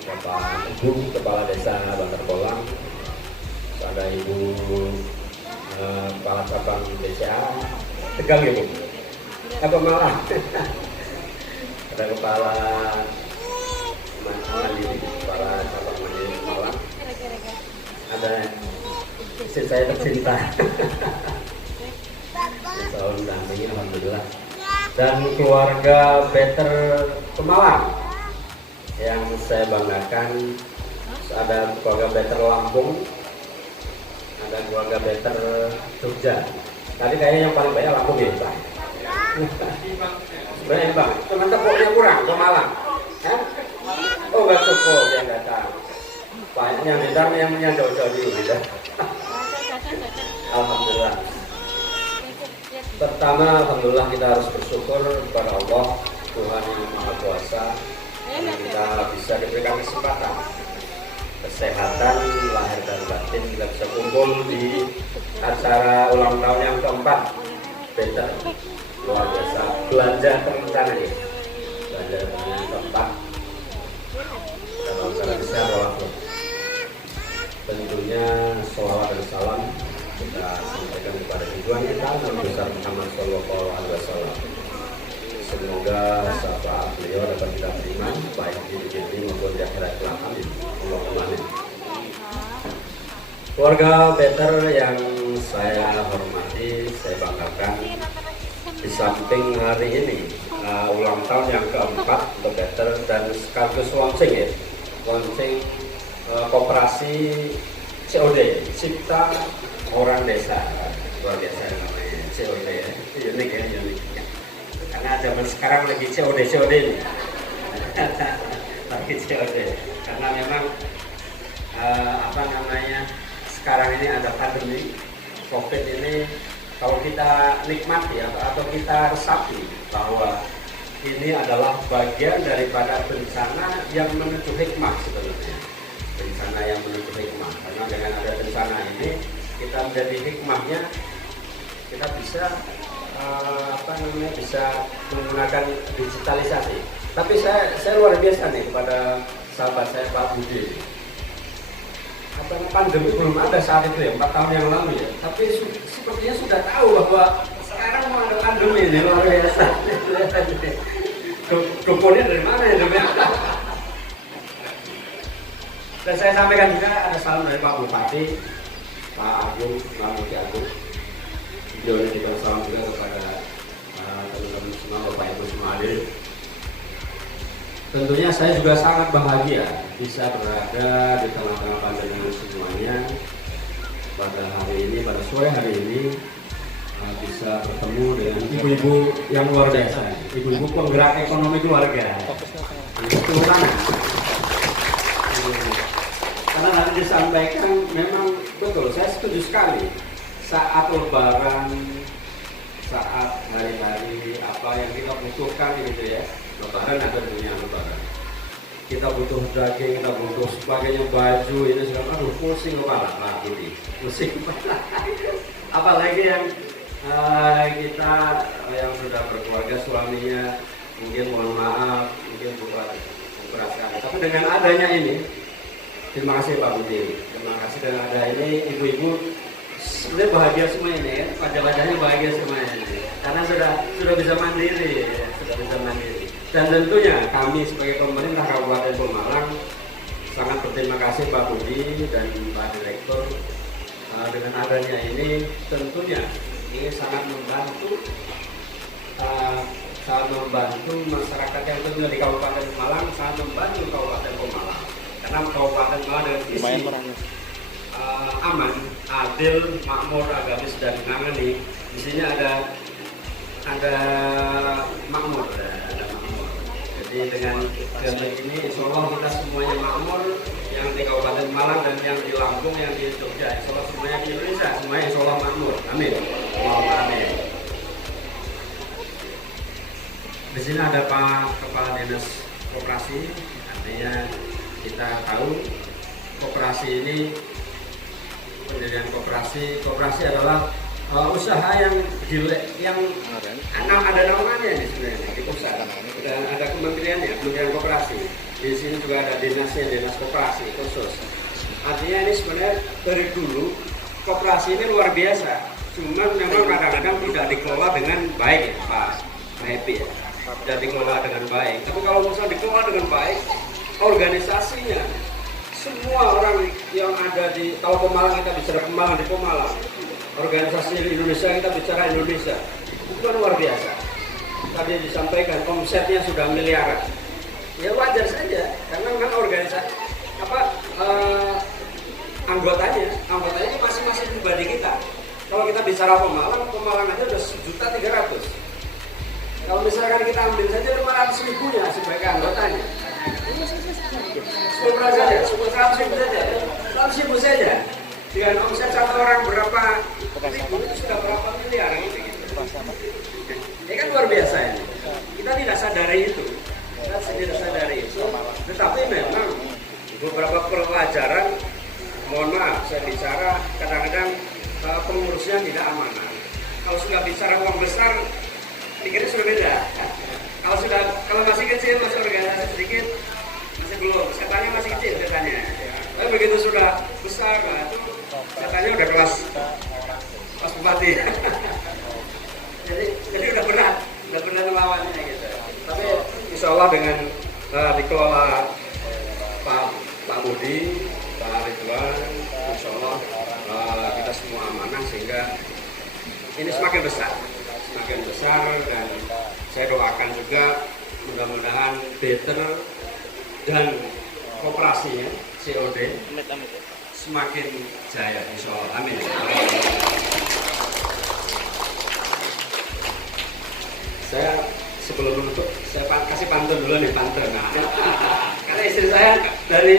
Bapak Ibu Kepala Desa Bantar Bolang, ada Ibu Kepala Cabang BCA Tegal ya Bu? Apa malah? Ada Kepala Mandiri, Kepala Cabang Mandiri Malang, ada istri saya tercinta. Tahun dampingi alhamdulillah, dan keluarga Better Pemalang yang saya banggakan, ada keluarga Better Lampung, ada keluarga Better Jogja. Tadi kayaknya yang paling banyak Lampung ya Pak. Sebenarnya Bang, teman tepuknya kurang Pemalang. Oh nggak cukup yang datang. Banyak yang datang yang jauh-jauh gitu. Alhamdulillah. Pertama, alhamdulillah kita harus bersyukur kepada Allah, Tuhan yang Maha Kuasa, yang kita bisa diberikan kesempatan, kesehatan lahir dan batin, kita bisa kumpul di acara ulang tahun yang keempat Better. Luar biasa, belanja terencana ya, belanja yang keempat. Kalau saya bisa waktu tentunya sholawat dan salam kita sampaikan kepada tujuan kita Nabi besar Muhammad Sallallahu Alaihi Wasallam. Semoga syafaat beliau dapat kita terima baik di dunia maupun di akhirat kelak. Amin. Allahumma amin. Keluarga Better yang saya hormati, saya banggakan, di samping hari ini ulang tahun yang keempat untuk Better dan sekaligus launching ya, launching koperasi COD Cipta Orang Desa. Luar biasa namanya COD ya, unik ya, unik. Karena zaman sekarang lagi COD ini lagi COD, karena memang sekarang ini ada pandemi COVID ini. Kalau kita nikmati atau kita resapi bahwa ini adalah bagian daripada bencana yang menuju hikmah sebenarnya, bencana yang menuju hikmah, karena dengan ada bencana ini kita menjadi hikmahnya, kita bisa bisa menggunakan digitalisasi. Tapi saya luar biasa nih kepada sahabat saya Pak Budi. karena pandemi belum ada saat itu ya, 4 tahun yang lalu ya. Tapi sepertinya sudah tahu bahwa sekarang mau ada pandemi ini, luar biasa. Dukunnya dari mana ya? Dan saya sampaikan juga ada salam dari Pak Bupati, Pak Agung, Pak Muti Agung. Beliau kita salam juga kepada teman-teman semua, Bapak Ibu semua hadir. Tentunya saya juga sangat bahagia bisa berada di tengah-tengah pandangan semuanya pada hari ini, pada sore hari ini bisa bertemu dengan ibu-ibu yang luar biasa, ibu-ibu penggerak ekonomi keluarga. Itu mana? Karena nanti disampaikan memang betul, saya setuju sekali. Saat Lebaran, saat hari-hari apa yang kita butuhkan gitu ya. Lebaran ada dunia Lebaran. Kita butuh daging, kita butuh sebagainya, baju ini segala. Aduh, pusing kepala, Pak Budi. Pusing kepala. Apalagi yang kita yang sudah berkeluarga, suaminya mungkin mohon maaf, mungkin bukan berat sekali. Tapi dengan adanya ini, terima kasih Pak Budi. Terima kasih dengan ada ini, ibu-ibu sebenarnya bahagia semua ini ya. Wajah-wajahnya bahagia semua ini. Karena sudah bisa mandiri, ya. Sudah bisa mandiri. Dan tentunya kami sebagai pemerintah Kabupaten Pemalang sangat berterima kasih Pak Budi dan Pak Direktur dengan adanya ini tentunya ini sangat membantu masyarakat yang tentunya di Kabupaten Pemalang, sangat membantu Kabupaten Pemalang karena Kabupaten Pemalang dengan visi aman, adil, makmur, agamis dan menangani. Di sini ada makmur, ada makmur. Jadi dengan ini, insya Allah kita semuanya makmur, yang di Kabupaten Malang dan yang di Lampung, yang di Jogja, insya Allah semuanya di Indonesia, semuanya insya Allah makmur. Amin. Amin. Di sini ada Pak Kepala Dinas Koperasi, artinya kita tahu koperasi ini, pendirian koperasi adalah usaha yang ada namanya ini sebenarnya di pusat dan ada kementeriannya, Kementerian Koperasi. Di sini juga ada dinasnya, dinas koperasi khusus. Artinya ini sebenarnya dari dulu koperasi ini luar biasa. Cuman memang kadang-kadang tidak dikelola dengan baik ya Pak Happy ya. Tidak dikelola dengan baik. Tapi kalau misalnya dikelola dengan baik, organisasinya semua orang yang ada di, kalau Pemalang kita bicara Pemalang di Pemalang, organisasi di Indonesia kita bicara Indonesia, itu kan luar biasa. Tadi disampaikan omsetnya sudah miliaran. Ya wajar saja, karena memang organisasi anggotanya masing-masing pribadi kita. Kalau kita bicara Pemalang aja udah 1.300.000. Kalau misalkan kita ambil saja 500.000-nya sebagai anggotanya. 100.000 saja. Dengan omset satu orang berapa ribu, itu sudah berapa miliar gitu. Ini kan luar biasa ini. Kita tidak sadari itu. Tetapi memang beberapa pelajaran, mohon maaf, saya bicara kadang-kadang pengurusnya tidak amanah. Kalau sudah bicara uang besar, pikirnya sudah beda. Kalau masih kecil, masih organisasi sedikit, masih belum. Setannya masih kecil setannya. Tapi begitu sudah besar, nah itu setannya udah kelas bupati. jadi udah berat melawannya gitu. Tapi insya Allah dengan dikelola Pak Budi, Pak Ridwan, insya Allah kita semua amanah sehingga ini semakin besar dan saya doakan juga mudah-mudahan better dan kooperasinya COD semakin jaya insya Allah. Amin. Saya sebelum menutup saya kasih pantun dulu nih Nah, karena istri saya dari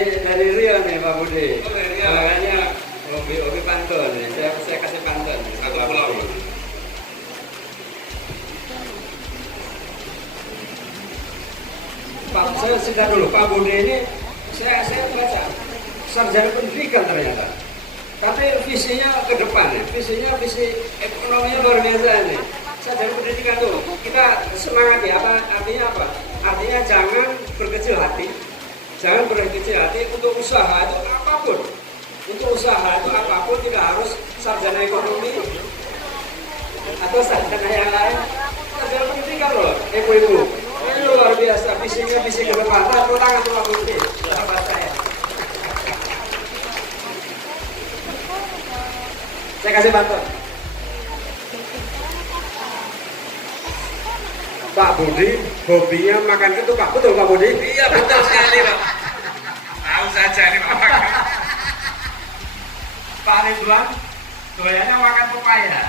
Rio nih Pak Budi. Makanya hobi pantun nih. Saya kasih pantun satu pulau. Pak, saya cerita dulu, Pak Budi ini saya baca sarjana pendidikan ternyata. Tapi visinya ke depan ya, visi ekonominya luar biasa nih. Sarjana pendidikan tuh, kita semangat ya, artinya apa? Artinya jangan berkecil hati untuk usaha itu apapun. Untuk usaha itu apapun tidak harus sarjana ekonomi atau sarjana yang lain. Sarjana pendidikan loh, ibu-ibu. Ini luar biasa, visinya visi ke depan. Nah, tangan tuh Pak Budi, sahabat saya. Saya kasih bantuan. Pak Budi, hobinya makan ketupat, betul Pak Budi? Iya betul sekali Pak. Tahu saja nih Bapak. Pak Ridwan, doyannya makan pepaya.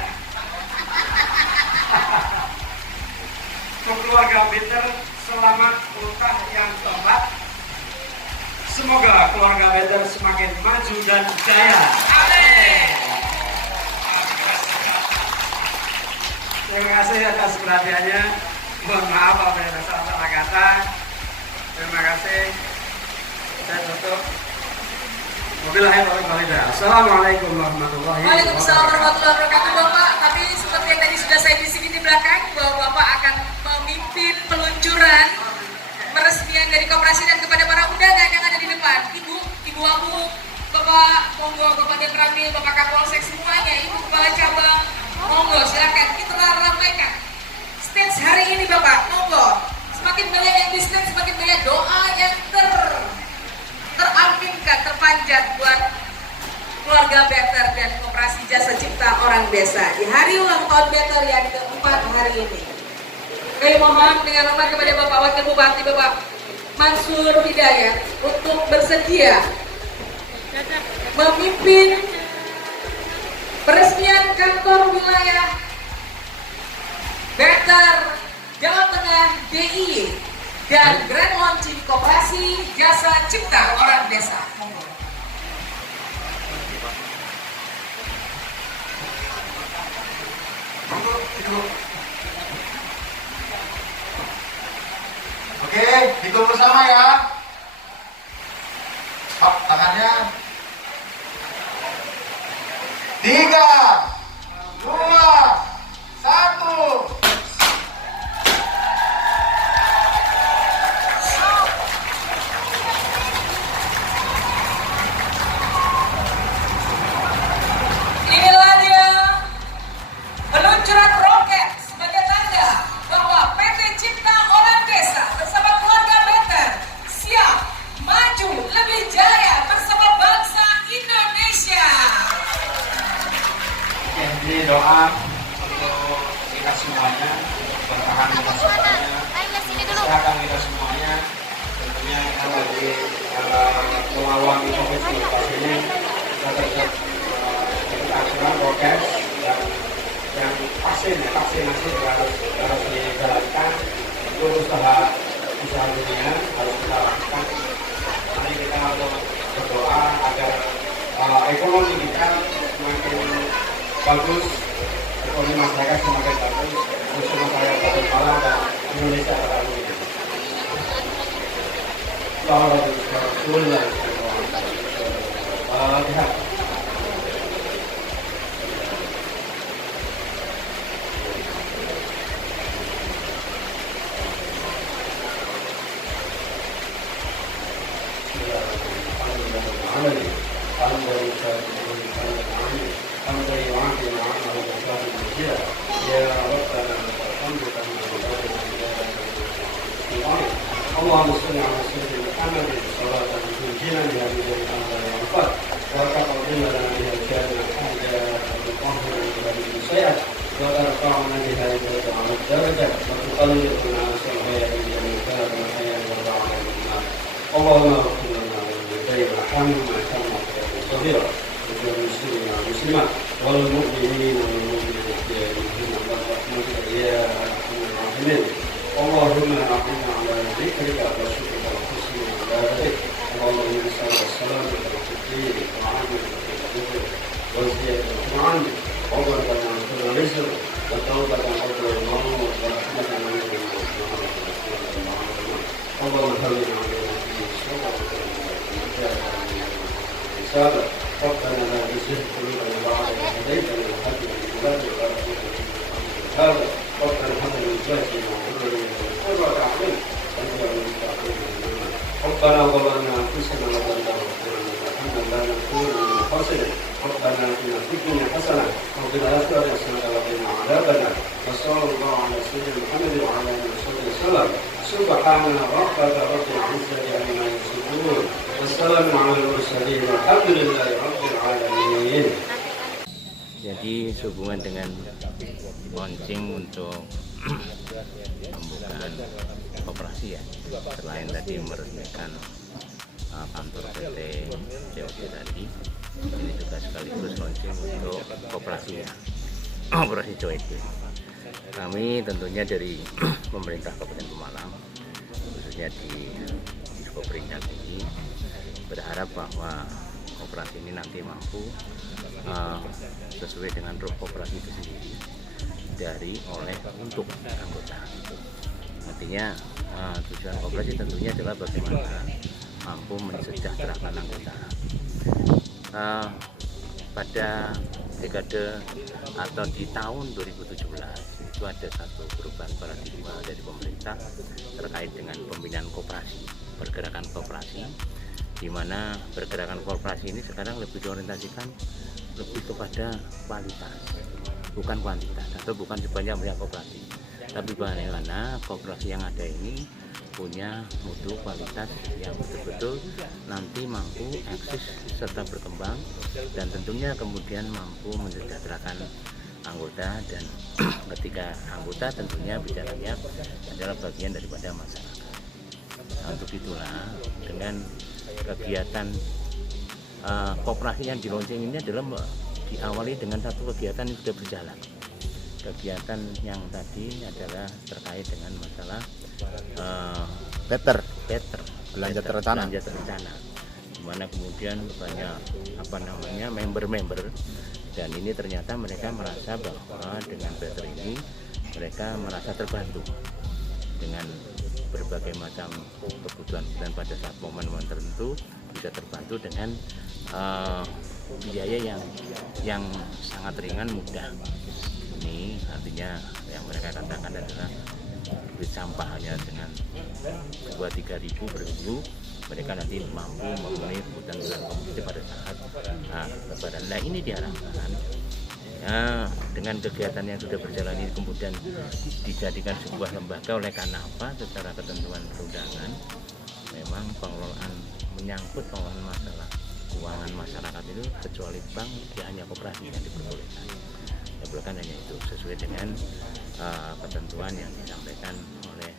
Untuk keluarga Better, selamat ultah yang keempat. Semoga keluarga Better semakin maju dan jaya. Amin. Terima kasih atas perhatiannya. Mohon maaf apa yang salah kata. Terima kasih. Saya tutup. Assalamualaikum warahmatullahi wabarakatuh. Waalaikumsalam warahmatullahi wabarakatuh Bapak. Tapi seperti yang tadi sudah saya bisiki di belakang bahwa Bapak akan memimpin peluncuran peresmian dari koperasi dan kepada para undangan yang ada di depan. Ibu Abu, Bapak monggo, Bapak Detramil, Bapak Kapolsek semuanya, Ibu Kepala Cabang, monggo silakan kita ramaikan stage hari ini Bapak, monggo. Semakin banyak yang di stage, semakin banyak doa yang teraminkan, terpanjat buat keluarga Better dan Koperasi Jasa Cipta Orang Desa di hari ulang tahun Better yang keempat hari ini. Kami mohon dengan hormat kepada Bapak Wakil Bupati Bapak Mansur Hidayat untuk bersedia memimpin peresmian kantor wilayah Better Jawa Tengah DIY dan grand launching Koperasi Jasa Cipta Orang Desa. Monggo. Oke, hitung bersama ya. Hop, tangannya. 3, 2, 1. Inilah dia peluncuran roket sebagai tanda bahwa PT Cipta Orang Desa bersama keluarga Better siap maju lebih jaya bersama bangsa Indonesia. Jadi doa untuk kita semuanya, bertahan kita semuanya, kesehatan kita semuanya. Tentunya kita lagi melawan COVID-19 ini, kita tetap aturan prokes dan yang vaksinasi juga harus dijalankan. Itu usaha dunia harus kita lakukan. Mari kita berdoa agar ekonomi kita semakin bagus, ekonomi masyarakat semakin bagus, khususnya masyarakat Balikpapan dan Indonesia pada umumnya. Lihat. اللهم صل على سيدنا محمد صلاة تنجينا بها من جميع الأمراض والآفات وتقضي لنا بها الكامل الحاجات وتطهر بها من السيئات وترفعنا بها إليك على الدرجات وتقللنا سرها من جميع الكلام والحياة والرعاية والنار. اللهم اغفر لنا ولوالدينا حمنا كما صغيرا وللمسلمين والمسلمات والمؤمنين والمؤمنات يومهم برحمتك يا أرحم الراحمين. اللهم أعنا على ذكرك وشكرك وحسن عبادتك. اللهم صل وسلم على سيدنا وعلى وزيادة القرآن وبركة عن كل رزق وتوبة قبل الموت ورحمة من اللهم هون علينا في صبر ربنا لا تزغ قلوبنا بعد إذ هديتنا وهب لنا من لدنك رحمة هذا ربنا هب لنا من ازواجنا وذريتنا قرة اعين واجعلنا للمتقين اماما. ربنا ظلمنا انفسنا وظن تغفر لنا لا نكون من أنفسنا ربنا آتنا في الدنيا حسنة وفي الآخرة حسنة وقنا عذاب النار وصلى الله على سيدنا محمد وعلى آله وصحبه وسلم سبحان ربك رب العزة عما يصفون والسلام على المرسلين والحمد لله رب العالمين. Jadi sehubungan dengan launching untuk pembukaan koperasi ya, selain tadi meresmikan kantor PT COC tadi, ini juga sekaligus launching untuk koperasinya, koperasi COC. Kami tentunya dari pemerintah Kabupaten Pemalang, khususnya di Dispoperindak ini, berharap bahwa koperasi ini nanti mampu sesuai dengan roh koperasi itu sendiri dari oleh untuk anggota. Artinya tujuan koperasi tentunya adalah bagaimana mampu mensejahterakan anggota. Pada dekade atau di tahun 2017 itu ada satu perubahan paradigma dari pemerintah terkait dengan pembinaan koperasi, pergerakan koperasi, di mana pergerakan koperasi ini sekarang lebih diorientasikan lebih kepada kualitas, bukan kuantitas, atau bukan sebanyak-banyak koperasi, tapi bagaimana koperasi yang ada ini punya mutu kualitas yang betul-betul nanti mampu eksis serta berkembang, dan tentunya kemudian mampu mensejahterakan anggota, dan ketika anggota tentunya bicaranya adalah bagian daripada masyarakat. Nah, untuk itulah dengan kegiatan koperasi yang di launching ini adalah diawali dengan satu kegiatan yang sudah berjalan. Kegiatan yang tadi adalah terkait dengan masalah Better belanja terencana, di mana kemudian banyak member-member, dan ini ternyata mereka merasa bahwa dengan Better ini mereka merasa terbantu dengan berbagai macam kebutuhan, dan pada saat momen-momen tertentu bisa terbantu dengan biaya yang sangat ringan, mudah. Ini artinya yang mereka katakan adalah duit sampah hanya dengan 2-3 ribu per minggu, mereka nanti mampu memenuhi kebutuhan bulan konsumsi pada saat Lebaran. Nah, ini diharapkan dengan kegiatan yang sudah berjalan ini kemudian dijadikan sebuah lembaga. Oleh karena apa? Secara ketentuan perundangan memang pengelolaan menyangkut pengelolaan masalah keuangan masyarakat itu, kecuali bank, dia hanya koperasi yang diperbolehkan. Diperbolehkan hanya itu sesuai dengan ketentuan yang disampaikan oleh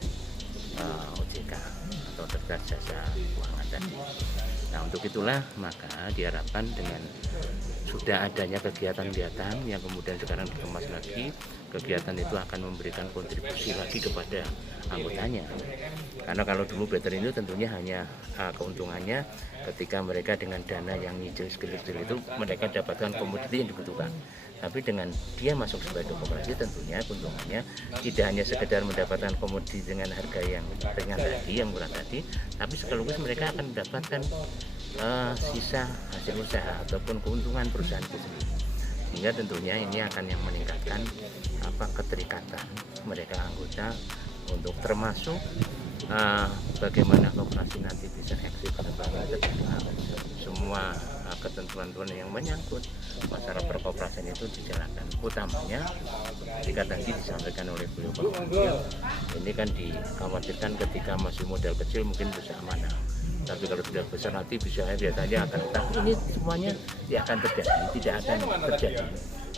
OJK atau Otoritas Jasa Keuangan tadi. Nah, untuk itulah maka diharapkan dengan sudah adanya kegiatan-kegiatan yang kemudian sekarang dikemas lagi, kegiatan itu akan memberikan kontribusi lagi kepada anggotanya. Karena kalau dulu Better ini tentunya hanya keuntungannya ketika mereka dengan dana yang nyicil sekecil itu mereka dapatkan komoditi yang dibutuhkan. Tapi dengan dia masuk sebagai koperasi tentunya keuntungannya tidak hanya sekedar mendapatkan komoditi dengan harga yang ringan tadi, yang murah tadi, tapi sekaligus mereka akan mendapatkan sisa hasil usaha ataupun keuntungan perusahaan itu sendiri. Sehingga tentunya ini akan yang meningkatkan keterikatan mereka anggota untuk termasuk bagaimana koperasi nanti bisa eksis ketika semua ketentuan yang menyangkut masalah perkoperasian itu dijalankan. Utamanya jika tadi disampaikan oleh beliau bahwa ini kan dikhawatirkan ketika masih modal kecil mungkin bisa amanah, tapi kalau sudah besar nanti biasanya akan, tapi ini semuanya akan terjadi, tidak akan terjadi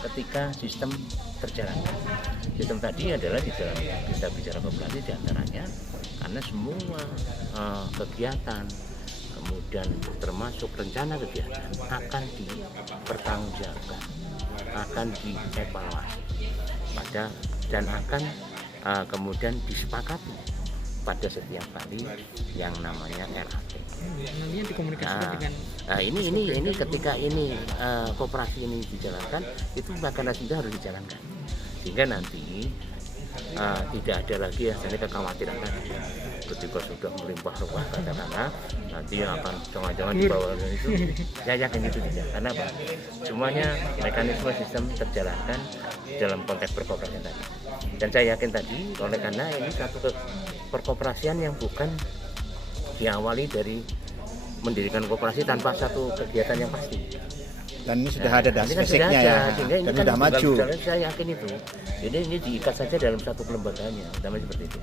ketika sistem terjalankan. Sistem tadi adalah di dalam kita bicara koperasi diantaranya karena semua kegiatan kemudian termasuk rencana kegiatan akan dipertanggungjawabkan, akan dievaluasi dan akan kemudian disepakati pada setiap kali yang namanya RAT. Namanya dikomunikasikan dengan. Nah, ini ketika ini koperasi ini dijalankan, itu bahkan sudah harus dijalankan, sehingga nanti tidak ada lagi hasilnya kekhawatiran tadi. Ketika sudah melimpah-limpah katakanlah nanti akan jangan-jangan di bawah itu, saya yakin itu tidak. Karena apa? Semuanya mekanisme sistem terjalankan dalam konteks perkoperasian tadi. Dan saya yakin tadi, oleh karena ini satu perkoperasian yang bukan diawali dari mendirikan koperasi tanpa satu kegiatan yang pasti. Dan ini sudah ada ini kan basicnya sudah ya, ada, sehingga ini dan kan sudah maju. saya yakin itu. Jadi ini diikat saja dalam satu kelembagaannya, utama seperti itu.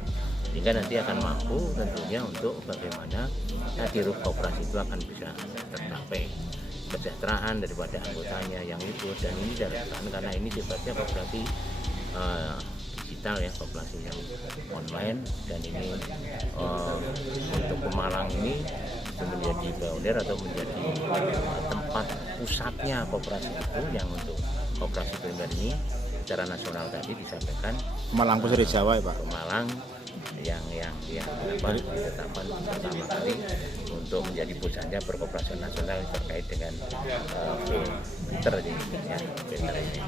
Sehingga nanti akan mampu tentunya untuk bagaimana tadi ruh koperasi itu akan bisa tercapai kesejahteraan daripada anggotanya yang ikut, dan ini diharapkan karena ini sifatnya koperasi digital ya, koperasi yang online, dan ini untuk Pemalang ini itu menjadi pionir atau menjadi tempat pusatnya koperasi itu, yang untuk koperasi primer ini secara nasional tadi disampaikan Pemalang Pusri Jawa ya Pak. Pemalang yang ditetapkan pertama kali untuk menjadi pusatnya perkoperasian nasional terkait dengan filter ini.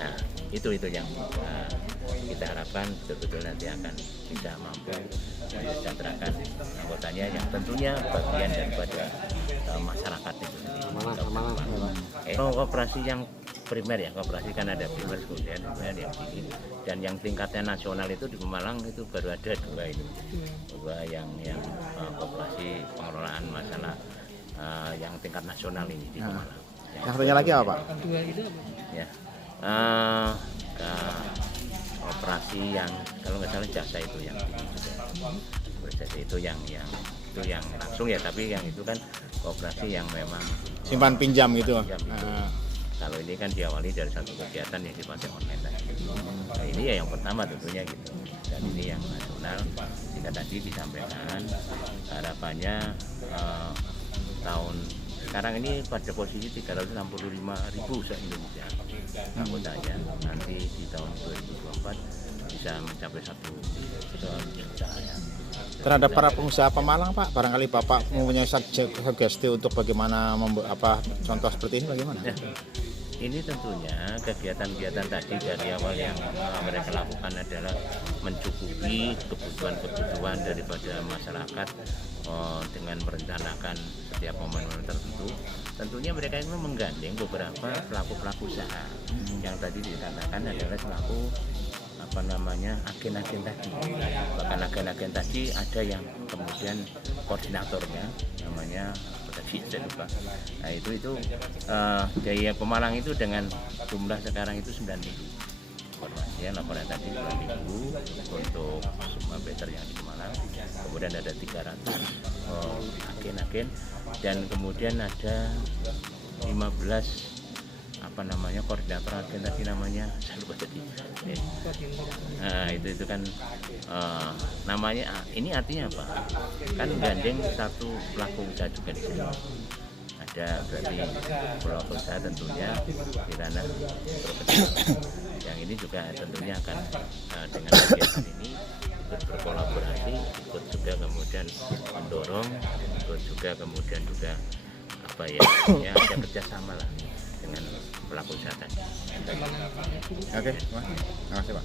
Nah itu yang kita harapkan betul-betul nanti akan bisa mampu mensejahterakan anggotanya yang tentunya bagian daripada masyarakat itu sendiri. Koperasi yang primer ya, koperasi kan ada primer, kemudian yang ini, dan yang tingkatnya nasional itu di Pemalang itu baru ada dua yang koperasi pengelolaan masalah yang tingkat nasional ini di Pemalang. Yang satunya lagi apa Pak? Dua itu apa? Ya, operasi yang kalau nggak salah jasa itu yang jasa itu yang langsung ya, tapi yang itu kan operasi yang memang Simpan pinjam gitu. Kalau ini kan diawali dari satu kegiatan yang sifatnya online tadi. Nah, ini ya yang pertama tentunya gitu, dan ini yang nasional. Jika tadi disampaikan harapannya tahun sekarang ini pada posisi 365.000 se-Indonesia anggotanya, nanti di tahun 2024 bisa mencapai 1 juta ya. Terhadap para pengusaha Pemalang Pak, barangkali Bapak mempunyai sugesti untuk bagaimana contoh seperti ini bagaimana? Ya, ini tentunya kegiatan-kegiatan tadi dari awal yang mereka lakukan adalah mencukupi kebutuhan daripada masyarakat dengan merencanakan setiap momen-momen tertentu. Tentunya mereka itu menggandeng beberapa pelaku-pelaku usaha yang tadi dikatakan adalah selaku agen-agen tadi. Bahkan agen-agen tadi ada yang kemudian koordinatornya namanya saya lupa. Nah itu Jaya Pemalang itu dengan jumlah sekarang itu 9.000 ya, laporan tadi 9.000 untuk semua better yang di Pemalang. Kemudian ada 300 agen-agen, dan kemudian ada 15 koordinator agen tadi namanya saya lupa tadi. Nah itu kan namanya, ini artinya apa? Kan gandeng satu pelaku usaha juga di sini. Ada berarti pelaku usaha tentunya di ranah profesional. Yang ini juga tentunya akan dengan kegiatan ini ikut berkolaborasi, ikut juga kemudian mendorong, ikut juga kemudian juga ya ada kerjasama lah dengan pelaku usaha tadi. Oke, terima kasih Pak.